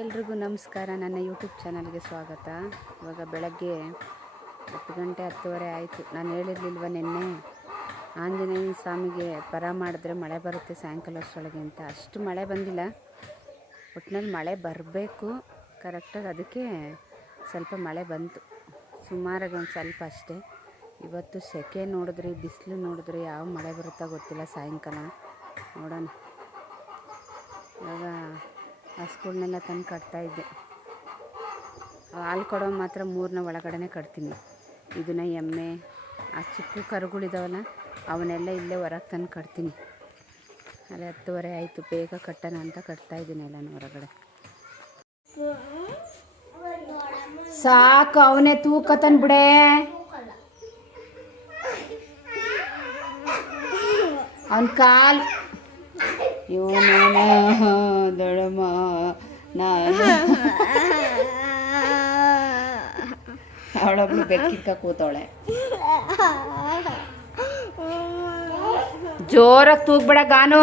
ಎಲ್ರಿಗೂ ನಮಸ್ಕಾರ. ನನ್ನ ಯೂಟ್ಯೂಬ್ ಚಾನಲ್ಗೆ ಸ್ವಾಗತ. ಇವಾಗ ಬೆಳಗ್ಗೆ 10 ಗಂಟೆ 10:30 ಆಯಿತು. ನಾನು ಹೇಳಿರಲಿಲ್ವ ನಿನ್ನೆ ಆಂಜನೇಯ ಸ್ವಾಮಿಗೆ ಪರ ಮಾಡಿದ್ರೆ ಮಳೆ ಬರುತ್ತೆ ಸಾಯಂಕಾಲ ಅಷ್ಟರೊಳಗೆ ಅಂತ. ಅಷ್ಟು ಮಳೆ ಬಂದಿಲ್ಲ, ಒಟ್ಟಿನಲ್ಲಿ ಮಳೆ ಬರಬೇಕು ಕರೆಕ್ಟಾಗಿ. ಅದಕ್ಕೆ ಸ್ವಲ್ಪ ಮಳೆ ಬಂತು, ಸುಮಾರಾಗಿ ಒಂದು ಸ್ವಲ್ಪ ಅಷ್ಟೇ. ಇವತ್ತು ಸೆಕೆ ನೋಡಿದ್ರಿ, ಬಿಸಿಲು ನೋಡಿದ್ರಿ, ಯಾವ ಮಳೆ ಬರುತ್ತಾ ಗೊತ್ತಿಲ್ಲ. ಸಾಯಂಕಾಲ ನೋಡೋಣ. ಇವಾಗ ಹಸುಗಳ್ನೆಲ್ಲ ತಂದು ಕಟ್ತಾಯಿದ್ದೆ. ಹಾಲು ಕೊಡೋ ಮಾತ್ರ 3ನ ಒಳಗಡೆ ಕಟ್ತೀನಿ. ಇದನ್ನು ಎಮ್ಮೆ, ಆ ಚಿಕ್ಕ ಕರುಗಳಿದಾವಲ್ಲ ಅವನ್ನೆಲ್ಲ ಇಲ್ಲೇ ಹೊರಗೆ ತಂದು ಕಟ್ತೀನಿ. ಅಲ್ಲೇ 10:30 ಆಯಿತು, ಬೇಗ ಕಟ್ಟೋಣ ಅಂತ ಕಟ್ತಾಯಿದ್ದೀನಿ ಎಲ್ಲನೂ ಹೊರಗಡೆ. ಸಾಕು, ಅವನೇ ತೂಕ ತಂದ್ಬಿಡೆ. ಅವನ ಕಾಲು ಇವನ ದೊಡಮ್ಮ ನಾನು ಅವಳೊಬ್ಳು ಬೆಕ್ಕಿಕ್ಕ ಕೂತವಳೆ. ಜೋರಾಗಿ ತೂಗ್ಬೇಡ ಗಾನು,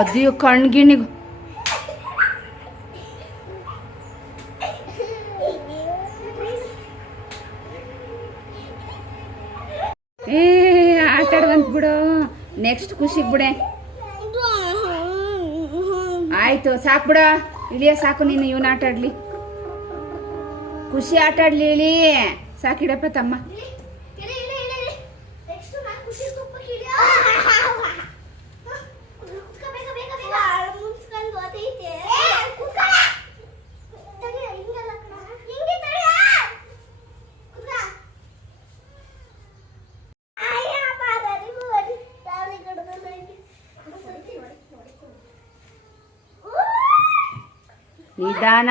ಒದಿಯು ಕಣ್ಗಿಣಿಗೂ. ಆಟಾಡುವಂತ ಬಿಡು, ನೆಕ್ಸ್ಟ್ ಖುಷಿಗೆ ಬಿಡೆ. ಆಯ್ತು ಸಾಕು ಬಿಡ, ಇಳಿಯ ಸಾಕು. ನೀನು ಇವನು ಆಟ ಆಡ್ಲಿ, ಖುಷಿ ಆಟ ಆಡ್ಲಿ. ಇಳಿ ಸಾಕಿಡಪ್ಪ ತಮ್ಮ. ನಿಧಾನ.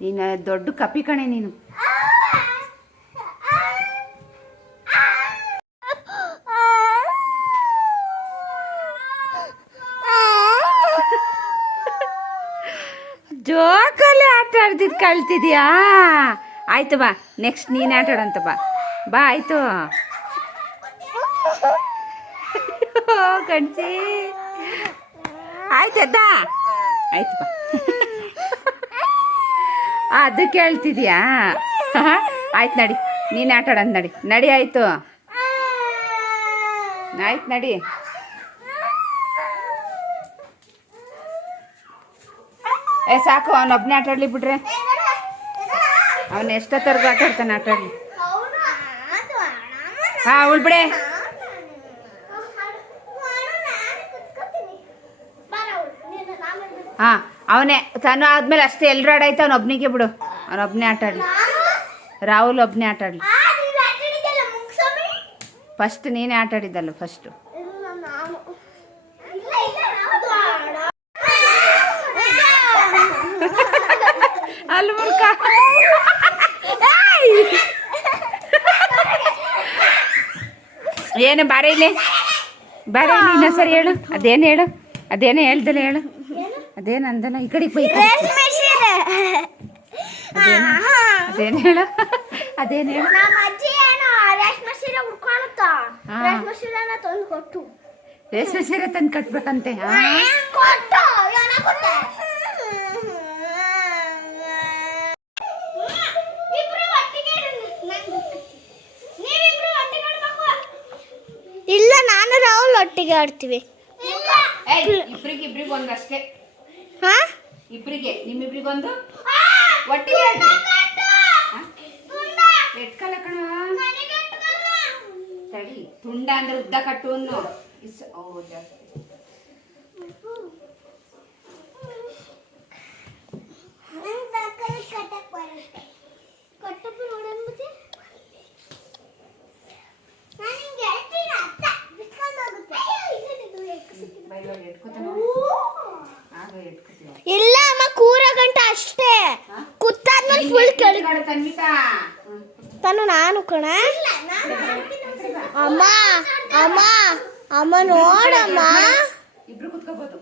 ನೀನು ದೊಡ್ಡ ಕಪಿ ಕಣೆ ನೀನು. ಜೋಕಲ್ಲಿ ಆಟ ಆಡ್ತಿದ್ ಕಳ್ತಿದ್ಯಾ? ಆಯ್ತು ಬಾ, ನೆಕ್ಸ್ಟ್ ನೀನು ಆಟ ಆಡಂತ ಬಾ. ಬಾ ಆಯ್ತು. ಕಣ್ಸಿ ಆಯ್ತದ, ಆಯ್ತು ಬಾ. ಅದು ಕೇಳ್ತಿದ್ಯಾ? ಆಯ್ತು ನಡಿ, ನೀನು ಆಟ ಆಡೋದು. ನಡಿ ನಡಿ, ಆಯ್ತು ಆಯ್ತು ನಡಿ. ಸಾಕು, ಅವನೊಬ್ಬನೇ ಆಟ ಆಡ್ಲಿ ಬಿಡ್ರೆ. ಅವನು ಎಷ್ಟೊತ್ತರ್ಗು ಆಟ ಆಡ್ತಾನೆ, ಆಟ ಆಡ್ಲಿ. ಹಾಂ ಉಳ್ಬಿಡೆ. ಹಾಂ ಅವನೇ ತಾನು ಆದ್ಮೇಲೆ ಅಷ್ಟೇ. ಎಲ್ಲರೂ ಆಡಾಯ್ತು, ಅವನೊಬ್ಬನಿಗೆ ಬಿಡು. ಅವನೊಬ್ಬನೇ ಆಟ ಆಡಲಿ. ರಾಹುಲ್ ಒಬ್ಬನೇ ಆಟ ಆಡಲಿ. ಫಸ್ಟ್ ನೀನೇ ಆಟ ಆಡಿದ್ದಲ್ಲ ಫಸ್ಟು. ಅಲ್ಲಿ ಮುಡ್ಕ ಏನು ಬಾರೆ ಇಲ್ಲಿ, ಬಾರೆ ಇಲ್ಲಿ. ಇನ್ನೂ ಸರಿ ಹೇಳು, ಅದೇನು ಹೇಳು, ಅದೇನೇ ಹೇಳ್ದಲ್ಲ ಹೇಳು. ಅದೇನು ಅಂದಲ್ಲ, ಈ ಕಡೆಗೆ ಬೈ. ಅದೇನು ಹೇಳು, ಅದೇನು ಹೇಳು. ರೇಷ್ಮೆ ಸೀರೆ ತಂದು ಕಟ್ಬೇಕಂತೆ. ಇಲ್ಲ, ನಾನು ರಾಹುಲ್ ಒಟ್ಟಿಗೆ ಆಡ್ತೀವಿ. ಇಬ್ರಿಗೆ ಒಂದಷ್ಟೇ. ಹಾ, ಇಬ್ರಿಗೆ, ನಿಮ್ಮಿಬ್ರಿಗೊಂದು ಒಟ್ಟಿಗೆ ಎಟ್ಕಲ್ಲ ಕಣ. ತಡಿ, ತುಂಡ ಅಂದ್ರೆ ಉದ್ದ ಕಟ್ಟು ಅನ್ನು. ಜಾಸ್ತಿ ಇಲ್ಲ ಅಮ್ಮ, ಕೂರ ಗಂಟ ಅಷ್ಟೇ. ಕುತ್ತಾದ್ಮೇಲೆ ಫುಲ್ ಕೆಳಗೆ ತಾನು ನಾನು ಕಣ. ಅಮ್ಮ ಅಮ್ಮ ಅಮ್ಮ ನೋಡಮ್ಮ. ಇಬ್ರು ಕುತ್ಕೋಬಹುದು.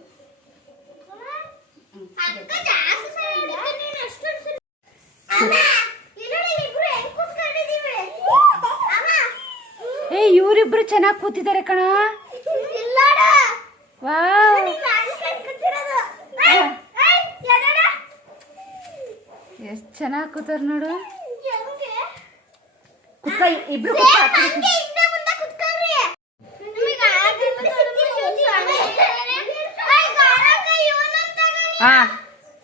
ಅಕ್ಕ ಜಾಸ್ತಿ ಸರಿ ಹೊಡಿತೀನಿ, ಅಷ್ಟು ಅಮ್ಮ ಇದರಲ್ಲಿ ಇಬ್ರು ಹೆಂಗ್ ಕುತ್ಕೊಂಡಿದ್ದೀವಿ. ಇವರಿಬ್ರು ಚೆನ್ನಾಗಿ ಕೂತಿದ್ದಾರೆ ಕಣ. ವಾವ್, ಎಷ್ಟು ಚೆನ್ನಾಗಿ ಕೂತಾರ ನೋಡು. ಕುಕ್ಕ ಇಬ್ರು ಹಾ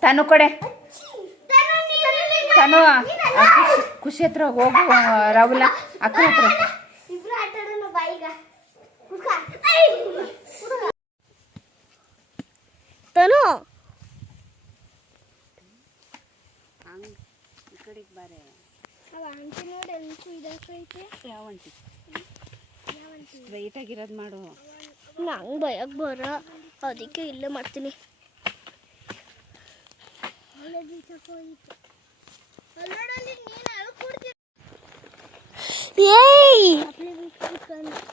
ತನು ಕೊಡೆ. ತನು ಖುಷಿ ಹತ್ರ ಹೋಗು. ರಾಹುಲ ಅಕ್ಕನ ಹತ್ರ. ತನು ಈ ಕಡೆಗೆ ಬಾರೆ. ಯಾವ ಅಂಟಿ ಸ್ಟ್ರೈಟ್ ಆಗಿರೋದು ಮಾಡು. ನಂಗೆ ಭಯಕ್ಕೆ ಬರ, ಅದಕ್ಕೆ ಇಲ್ಲೇ ಮಾಡ್ತೀನಿ.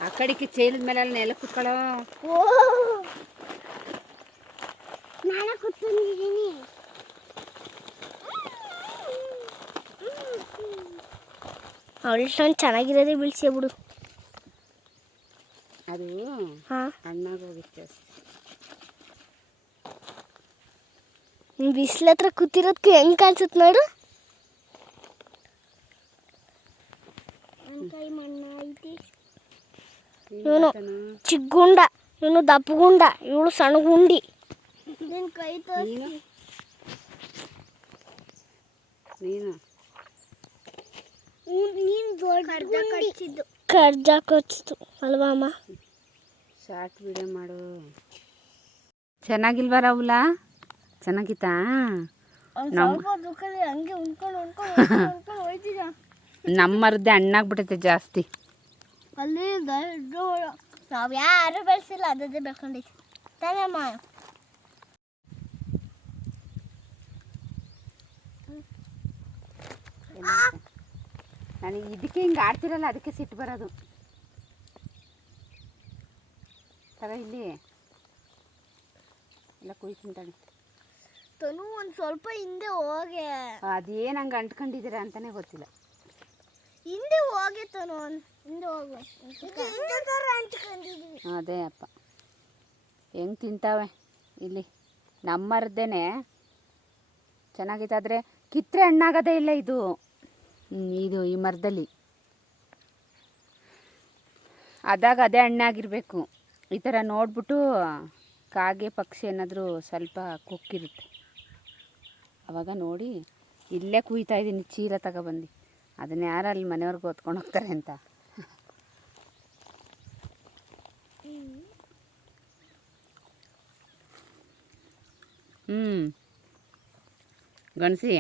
ಆ ಕಡೆಗೆ ಚೈಲದ ಮೇಲೆ ನೆಲ ಕುತ್ಕೊಳ್ಳೋ. ನಾನು ಕೂತ್ಕೊಂಡಿದ್ದೀನಿ. ಅವಳು ಚೆನ್ನಾಗಿರೋದೇ ಬೀಳ್ಸಿ ಬಿಡು. ಅದು ಹಣ್ಣಾಗ ಹೋಗಿತ್ತು. ಬಿಸಿಲ ಹತ್ರ ಕೂತಿರೋದಕ್ಕೆ ಹೆಂಗ್ ಕಾಣಿಸುತ್ತೆ ನೋಡು. ಇವನು ಚಿಕ್ಕಗುಂಡ, ಇವನು ದಪ್ಪಗುಂಡ, ಇವಳು ಸಣ್ಣಗುಂಡಿ. ಕೈ ಕರ್ಜ ಕಚ್ಚಿತು ಅಲ್ವಾ ಅಮ್ಮ? ಶಾರ್ಟ್ ವಿಡಿಯೋ ಮಾಡು. ಚೆನ್ನಾಗಿಲ್ವಾ ರಾಹುಲ? ಚೆನ್ನಾಗಿತ್ತಾ? ನಮ್ಮರ್ದೆ ಹಣ್ಣಾಗ್ಬಿಟ್ಟೈತೆ ಜಾಸ್ತಿ. ಅಲ್ಲಿ ನಾವು ಯಾರು ಬೆಳೆಸಿಲ್ಲ, ಅದೇ ಬೆಳ್ಕೊಂಡೈತಿ ತಾನೇ ಅಮ್ಮ. ನನಗೆ ಇದಕ್ಕೆ ಹಿಂಗೆ ಆಡ್ತಿರಲ್ಲ, ಅದಕ್ಕೆ ಸಿಟ್ಟು ಬರೋದು. ತಗ ಇಲ್ಲಿ ಎಲ್ಲ ಕುಯ್ತಿಂತಾಳೆ. ತನು ಒಂದು ಸ್ವಲ್ಪ ಹಿಂದೆ ಹೋಗೆ. ಅದೇನು ಹಂಗೆ ಅಂಟ್ಕೊಂಡಿದ್ದೀರ ಅಂತಾನೆ ಗೊತ್ತಿಲ್ಲ. ಹಿಂದೆ ಹೋಗೆ ತನು, ಹಿಂದೆ ಹೋಗು. ಅದೇ ಅಪ್ಪ ಹೆಂಗೆ ತಿಂತಾವೆ ಇಲ್ಲಿ. ನಮ್ಮರ್ದೇನೆ ಚೆನ್ನಾಗಿತ್ತು, ಆದರೆ ಕಿತ್ತರೆ ಹಣ್ಣಾಗೋದೇ ಇಲ್ಲ ಇದು. ಇದು ಈ ಮರದಲ್ಲಿ ಅದಾಗ ಅದೇ ಹಣ್ಣಾಗಿರಬೇಕು. ಈ ಥರ ನೋಡ್ಬಿಟ್ಟು ಕಾಗೆ ಪಕ್ಷಿ ಏನಾದರೂ ಸ್ವಲ್ಪ ಕೊಕ್ಕಿರುತ್ತೆ, ಅವಾಗ ನೋಡಿ ಇಲ್ಲೇ ಕುಯ್ತಾ ಇದ್ದೀನಿ. ಚೀಲ ತಗೊಬಂದು ಅದನ್ನ ಯಾರು ಅಲ್ಲಿ ಮನೆಯವ್ರಿಗೆ ಹೊತ್ಕೊಂಡು ಹೋಗ್ತಾರೆ ಅಂತ. ಗಣಸಿ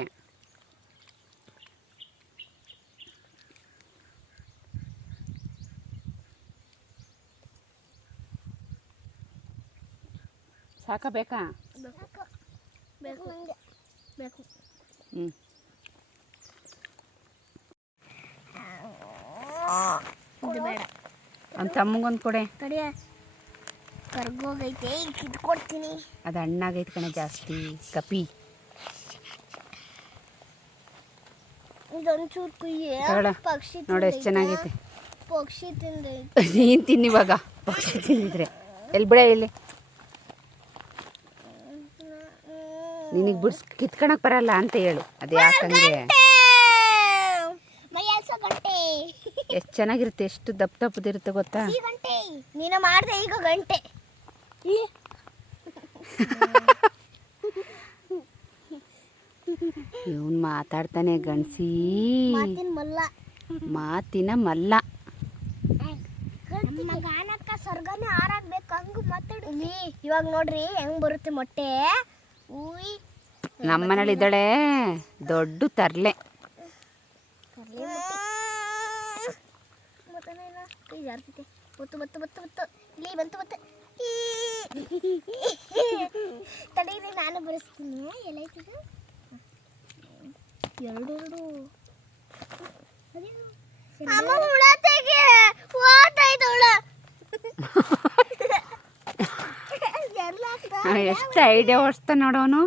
ಸಾಕಬೇಕಾ? ಬೇಕು ಬೇಕು. ಇದು ಬೇಡ. ಅವ್ನ ತಮ್ಮಗೊಂದು ಕೊಡೆ. ಕಡಿಯ ಕರ್ಗೋಗೈತೆ, ಕಿತ್ಕೊಡ್ತೀನಿ. ಅದು ಹಣ್ಣಾಗೈತೆ ಕಣೆ ಜಾಸ್ತಿ. ಕಪಿ ಇದೊಂಚೂರು ಕುಯ್ಯೆ. ಪಕ್ಷಿ ನೋಡಿ ಎಷ್ಟು ಚೆನ್ನಾಗೈತೆ. ಪಕ್ಷಿ ತಿಂದೆ. ನೀನು ತಿನ್ನಿವಾಗ ಪಕ್ಷಿ ತಿಂದಿದ್ರೆ ಎಲ್ಲಿ ಬಿಡ. ಇಲ್ಲಿ ನಿನಗೆ ಬಿಡ್ಸ್ ಕಿತ್ಕೊಳಕ್ ಬರಲ್ಲ ಅಂತ ಹೇಳು. ಅದು ಯಾಕಂಗೆ ಎಷ್ಟು ಚೆನ್ನಾಗಿರುತ್ತೆ, ಎಷ್ಟು ದಪ್ಪ ದಪ್ಪದಿರುತ್ತೆ ಗೊತ್ತಾ? ನೀನು ಮಾಡಿದೆ ಈಗ ಗಂಟೆ. ಇವನ್ ಮಾತಾಡ್ತಾನೆ ಗಣಸಿ. ಮಾತಿನ ಮಲ್ಲ. ಸ್ವರ್ಗನೇ ಹಾರಾಗ್ಬೇಕು ಹಂಗ ಮಾತಾಡಿ. ಇವಾಗ ನೋಡ್ರಿ ಹೆಂಗ್ ಬರುತ್ತೆ ಮೊಟ್ಟೆ. ನಮ್ಮನೇಲಿ ಇದ್ದಾಳೆ ದೊಡ್ಡ ತರ್ಲೆ. ತಡೀರಿ ನಾನು ಬರೆಸ್ತೀನಿ. ಎಲ್ಲೈತಿದು? ಎರಡು ಎಷ್ಟು ಐಡಿಯಾ ಓಡಿಸ್ತಾ ನೋಡೋನು.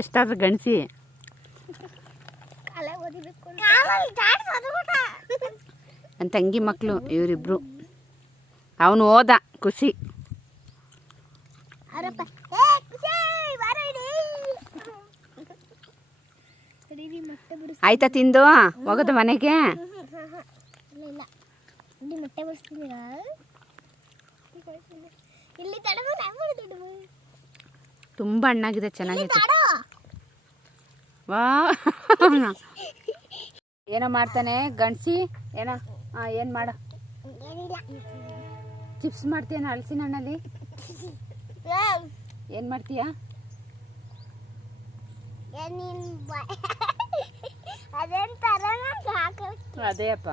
ಎಷ್ಟಾದ್ರೂ ಗಣಸಿ. ನನ್ನ ತಂಗಿ ಮಕ್ಕಳು ಇವರಿಬ್ರು. ಅವನು ಹೋದ ಖುಷಿ. ಆಯ್ತಾ ತಿಂದು ಹೋಗೋದು ಮನೆಗೆ? ತುಂಬ ಹಣ್ಣಾಗಿದೆ, ಚೆನ್ನಾಗೈತೆ. ವಾ ಏನೋ ಮಾಡ್ತಾನೆ ಗಂಡ್ಸಿ. ಏನೋ ಏನು ಮಾಡ, ಚಿಪ್ಸ್ ಮಾಡ್ತೀಯನ ಹಲಸಿನ ಹಣ್ಣಲ್ಲಿ? ಏನು ಮಾಡ್ತೀಯಾ? ಅದೇ ಅಪ್ಪ.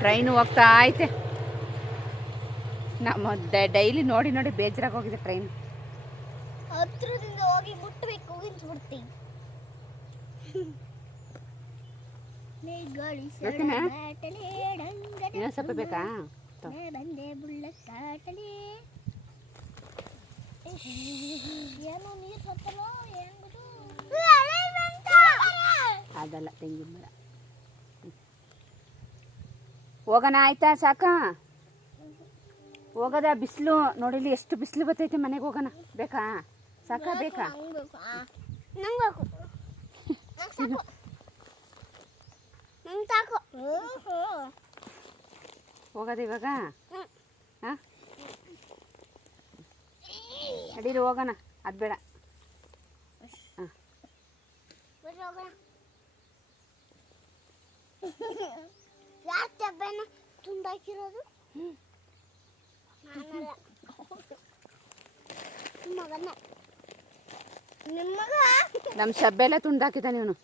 ಟ್ರೈನು ಹೋಗ್ತಾ ಐತೆ. ನಮ್ಮ ಡೈಲಿ ನೋಡಿ ನೋಡಿ ಬೇಜಾರಾಗಿ ಹೋಗಿದೆ ಟ್ರೈನ್. ಹತ್ರದಿಂದ ಹೋಗಿ ಮುಟ್ಟಬೇಕು ಗಿಂಚ್ಬಿಡ್ತೀನಿ. ಏನೋ ಸ್ವಲ್ಪ ಬೇಕಾ? ಬಂದೆ ಬುಳ್ಳ ಕಾಟಲಿ. ಏನೋ ನೀರು ಸತ್ತಲ್ಲ ಅದಲ್ಲ ತೆಂಗಿನ ಮರ. ಹೋಗೋಣ ಆಯ್ತಾ? ಸಾಕ ಹೋಗೋದ? ಬಿಸಿಲು ನೋಡಿಲಿ ಎಷ್ಟು ಬಿಸಿಲು ಬರ್ತೈತೆ. ಮನೆಗೆ ಹೋಗೋಣ. ಬೇಕಾ? ಸಾಕ ಬೇಕಾ? ಹೋಗೋದು ಇವಾಗ? ಹಾಂ ಅಡೀರಿ ಹೋಗೋಣ. ಅದು ಬೇಡ. ಹಾಂ ಯಾಕೆ ತುಂಡಾಕಿರೋದು? ನಮ್ಮ ಶಬ್ಬೆಲ್ಲ ತುಂಡಾಕಿದ್ದಾನೆ ಇವನು.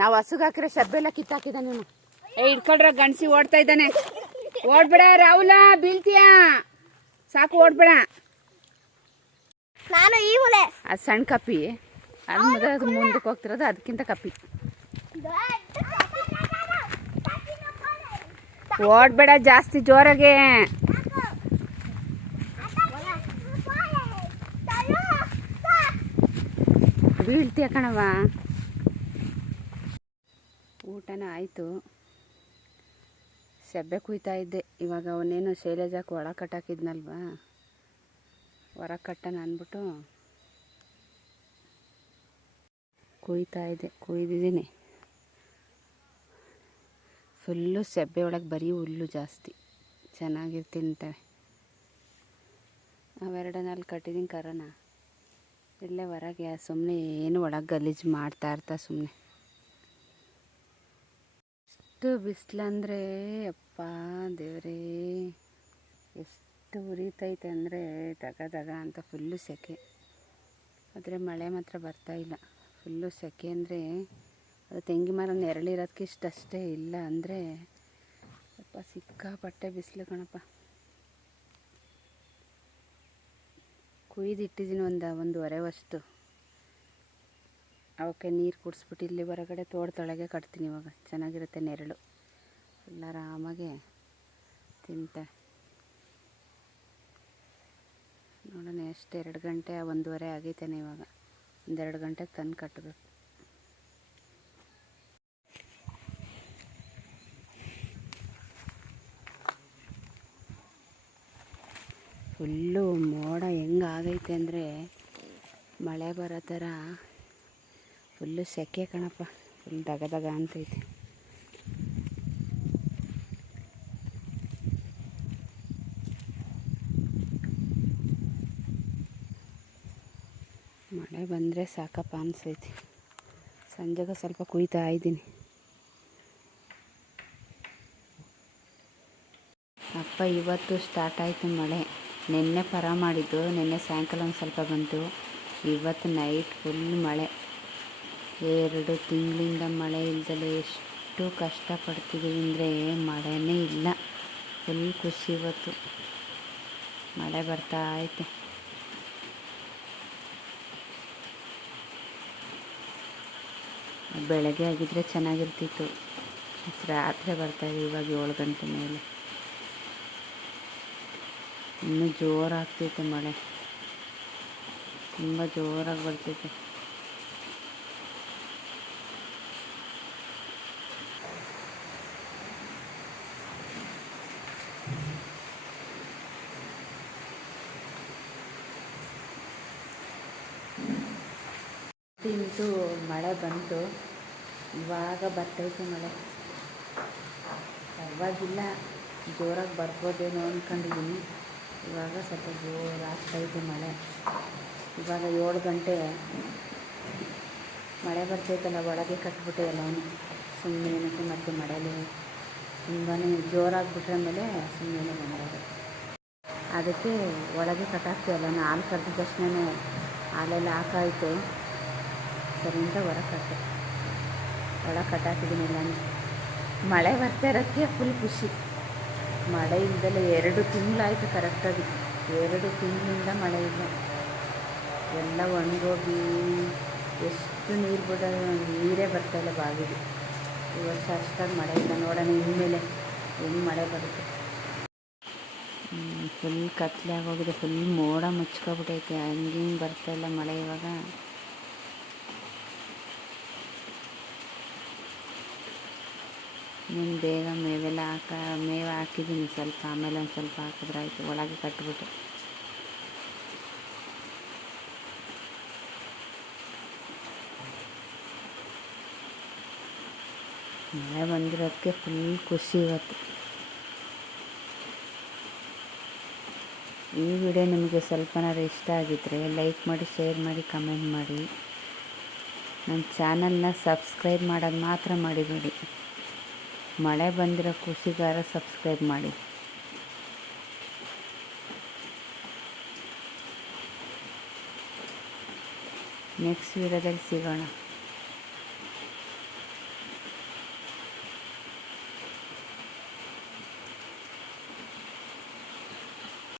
ನಾವು ಹಸುಗೆ ಹಾಕಿರೋ ಶಬ್ಬೆಲ್ಲ ಕಿತ್ತಾಕಿದ್ದಾನೆ ಇವನು. ಹಿಡ್ಕೊಳ್ರ ಗಂಡಸಿ ಓಡ್ತಾ ಇದ್ದಾನೆ. ಓಡ್ಬೇಡ ರಾಹುಲ, ಬೀಳ್ತೀಯ. ಸಾಕು ಓಡ್ಬೇಡ. ನಾನು ಈ ಮೂಲೆ. ಅದು ಸಣ್ಣ ಕಪ್ಪಿ. ಅದು ಮುಂದಕ್ಕೆ ಹೋಗ್ತಿರೋದು ಅದಕ್ಕಿಂತ ಕಪ್ಪಿ. ಓಡ್ಬೇಡ ಜಾಸ್ತಿ ಜೋರಾಗೆ. ಬೀಳ್ತೀಯ ಕಣವ. ಊಟನ ಆಯಿತು. ಸೆಬ್ಬೆ ಕುಯ್ತಾ ಇದ್ದೆ. ಇವಾಗ ಅವನೇನು ಶೈಲೇಜಾಕೆ ಒಳ ಕಟ್ಟಾಕಿದ್ನಲ್ವಾ, ಹೊರ ಕಟ್ಟನ ಅಂದ್ಬಿಟ್ಟು ಕುಯ್ತಾ ಇದ್ದೆ. ಕುಯ್ದಿದ್ದೀನಿ. ಫುಲ್ಲು ಸೆಬ್ಬೆ ಒಳಗೆ ಬರೀ ಹುಲ್ಲು ಜಾಸ್ತಿ. ಚೆನ್ನಾಗಿ ತಿಂತವೆ. ಅವೆರಡನ್ನಲ್ಲಿ ಕಟ್ಟಿದ್ದೀನಿ ಕರೋಣ. ಇಲ್ಲೇ ಹೊರಗೆ ಸುಮ್ಮನೆ ಏನು ಒಳಗೆ ಗಲೀಜು ಮಾಡ್ತಾ ಇರ್ತಾ ಸುಮ್ಮನೆ. ಎಷ್ಟು ಬಿಸಿಲಂದರೆ ಅಪ್ಪ ದೇವರೇ, ಎಷ್ಟು ಉರಿತೈತೆ ಅಂದರೆ ದಗ ಅಂತ. ಫುಲ್ಲು ಸೆಕೆ. ಆದರೆ ಮಳೆ ಮಾತ್ರ ಬರ್ತಾಯಿಲ್ಲ. ಫುಲ್ಲು ಸೆಕೆ ಅಂದರೆ ಅದು ತೆಂಗಿ ಮರ ನೆರಳಿರೋದಕ್ಕೆ ಇಷ್ಟಷ್ಟೇ. ಇಲ್ಲ ಅಂದರೆ ಅಪ್ಪ ಸಿಕ್ಕಾಪಟ್ಟೆ ಬಿಸಿಲು ಕಣಪ್ಪ. ಕುಯ್ದಿಟ್ಟಿದ್ದೀನಿ ಒಂದೂವರೆ ವಸ್ತು. ಅವಕ್ಕೆ ನೀರು ಕುಡಿಸ್ಬಿಟ್ಟು ಇಲ್ಲಿ ಹೊರಗಡೆ ತೋಟದೊಳಗೆ ಕಟ್ತೀನಿ. ಇವಾಗ ಚೆನ್ನಾಗಿರುತ್ತೆ ನೆರಳು. ಎಲ್ಲ ಆರಾಮಾಗೆ ತಿಂತಾಳೆ. ನೋಡೋಣ ಎಷ್ಟು 2 ಗಂಟೆ 1:30 ಆಗೈತೇನೆ ಇವಾಗ. 1-2 ಗಂಟೆಗೆ ತಂದು ಕಟ್ಟಬೇಕು. ಫುಲ್ಲು ಮೋಡ ಹೆಂಗಾಗೈತೆ ಅಂದರೆ ಮಳೆ ಬರೋ ಥರ. ಫುಲ್ಲು ಸೆಕೆ ಕಣಪ್ಪ. ಫುಲ್ ದಗ ಅಂತೈತೆ. ಮಳೆ ಬಂದರೆ ಸಾಕಪ್ಪ ಅನಿಸೈತಿ. ಸಂಜೆಗೆ ಸ್ವಲ್ಪ ಕುಯ್ತಾ ಇದ್ದೀನಿ. ಅಪ್ಪ ಇವತ್ತು ಸ್ಟಾರ್ಟ್ ಆಯಿತು ಮಳೆ. ನಿನ್ನೆ ಪರ ಮಾಡಿದ್ದು. ನಿನ್ನೆ ಸಾಯಂಕಾಲ ಒಂದು ಸ್ವಲ್ಪ ಬಂತು. ಇವತ್ತು ನೈಟ್ ಫುಲ್ ಮಳೆ. 2 ತಿಂಗಳಿಂದ ಮಳೆ ಇಲ್ದಲೆ ಎಷ್ಟು ಕಷ್ಟಪಡ್ತಿದ್ದೀವಿ ಅಂದರೆ ಮಳೆನೇ ಇಲ್ಲ. ಫುಲ್ ಖುಷಿ ಇವತ್ತು ಮಳೆ ಬರ್ತಾ ಐತೆ. ಬೆಳಗ್ಗೆ ಆಗಿದ್ದರೆ ಚೆನ್ನಾಗಿರ್ತಿತ್ತು, ರಾತ್ರಿ ಬರ್ತಾಯಿದೆ. ಇವಾಗ 7 ಗಂಟೆ ಮೇಲೆ ಇನ್ನೂ ಜೋರಾಗ್ತೈತೆ ಮಳೆ, ತುಂಬ ಜೋರಾಗಿ ಬರ್ತೈತೆ. ಇಂತೂ ಮಳೆ ಬಂತು, ಇವಾಗ ಬರ್ತೈತೆ ಮಳೆ. ಪರವಾಗಿಲ್ಲ, ಜೋರಾಗಿ ಬರ್ಬೋದೇನೋ ಅಂದ್ಕೊಂಡಿದ್ದೀನಿ. ಇವಾಗ ಸ್ವಲ್ಪ ಜೋರಾಗ್ತೈತೆ ಮಳೆ. ಇವಾಗ 7 ಗಂಟೆ ಮಳೆ ಬರ್ತೈತಲ್ಲ, ಒಳಗೆ ಕಟ್ಬಿಟ್ಟೆ ಎಲ್ಲವೂ ಸುಮ್ಮನೆ ಏನಕ್ಕೆ ಮತ್ತೆ ಮಳೆಯಲ್ಲಿ ತುಂಬಾ ಜೋರಾಗಿಬಿಟ್ರೆ ಮೇಲೆ ಸುಮ್ಮನೆ ಬಂದೋದು. ಅದಕ್ಕೆ ಒಳಗೆ ಕಟ್ಟಾಕ್ತೀವಲ್ಲ, ಹಾಲು ಕರೆದ ತಕ್ಷಣ ಹಾಲೆಲ್ಲ ಹಾಕಾಯಿತು ಸರಿ ಅಂತ ಹೊರಗೆ ಕಟ್ಟೆ. ಒಳಗೆ ಕಟ್ಟಾಕಿದ್ದೀನಿ ಎಲ್ಲನೂ. ಮಳೆ ಬರ್ತಾ ಇರೋಕ್ಕೆ ಫುಲ್ ಖುಷಿ. ಮಳೆ ಇಲ್ದಲೆ 2 ತಿಂಗಳಾಯಿತು ಕರೆಕ್ಟಾಗಿ. 2 ತಿಂಗಳಿಂದ ಮಳೆ ಇಲ್ಲ. ಎಲ್ಲ ಒಣಗೋಗಿ ಎಷ್ಟು ನೀರು ನೀರೇ ಬರ್ತಾಯಿಲ್ಲ ಬಾವಿಗೆ. ಈ ವರ್ಷ ಅಷ್ಟಾಗಿ ಮಳೆ ಇಲ್ಲ. ನೋಡೋಣ ಇನ್ಮೇಲೆ ಹೆಂಗೆ ಮಳೆ ಬರುತ್ತೆ. ಫುಲ್ ಕತ್ಲೆ ಆಗೋಗಿದೆ, ಫುಲ್ ಮೋಡ ಮುಚ್ಕೊಬಿಟ್ಟೈತೆ. ಹಂಗೆ ಬರ್ತಾಯಿಲ್ಲ ಮಳೆ ಇವಾಗ. ನೀನು ಬೇಗ ಮೇವೆಲ್ಲ ಮೇವು ಹಾಕಿದ್ದೀನಿ ಸ್ವಲ್ಪ, ಆಮೇಲೆ ಒಂದು ಸ್ವಲ್ಪ ಹಾಕಿದ್ರೆ ಆಯಿತು. ಒಳಗೆ ಕಟ್ಬಿಟ್ಟು ಮಳೆ ಬಂದಿರೋದಕ್ಕೆ ಫುಲ್ ಖುಷಿ ಇವತ್ತು. ಈ ವಿಡಿಯೋ ನಿಮಗೆ ಸ್ವಲ್ಪನಾದ್ರು ಇಷ್ಟ ಆಗಿದ್ದರೆ ಲೈಕ್ ಮಾಡಿ, ಶೇರ್ ಮಾಡಿ, ಕಮೆಂಟ್ ಮಾಡಿ. ನನ್ನ ಚಾನಲ್ನ ಸಬ್ಸ್ಕ್ರೈಬ್ ಮಾಡೋದು ಮಾತ್ರ ಮಾಡಿಬೇಡಿ. ಮಳೆ ಬಂದಿರೋ ಖುಷಿಗಾರ ಸಬ್ಸ್ಕ್ರೈಬ್ ಮಾಡಿ. ನೆಕ್ಸ್ಟ್ ವಿಡಿಯೋದಲ್ಲಿ ಸಿಗೋಣ.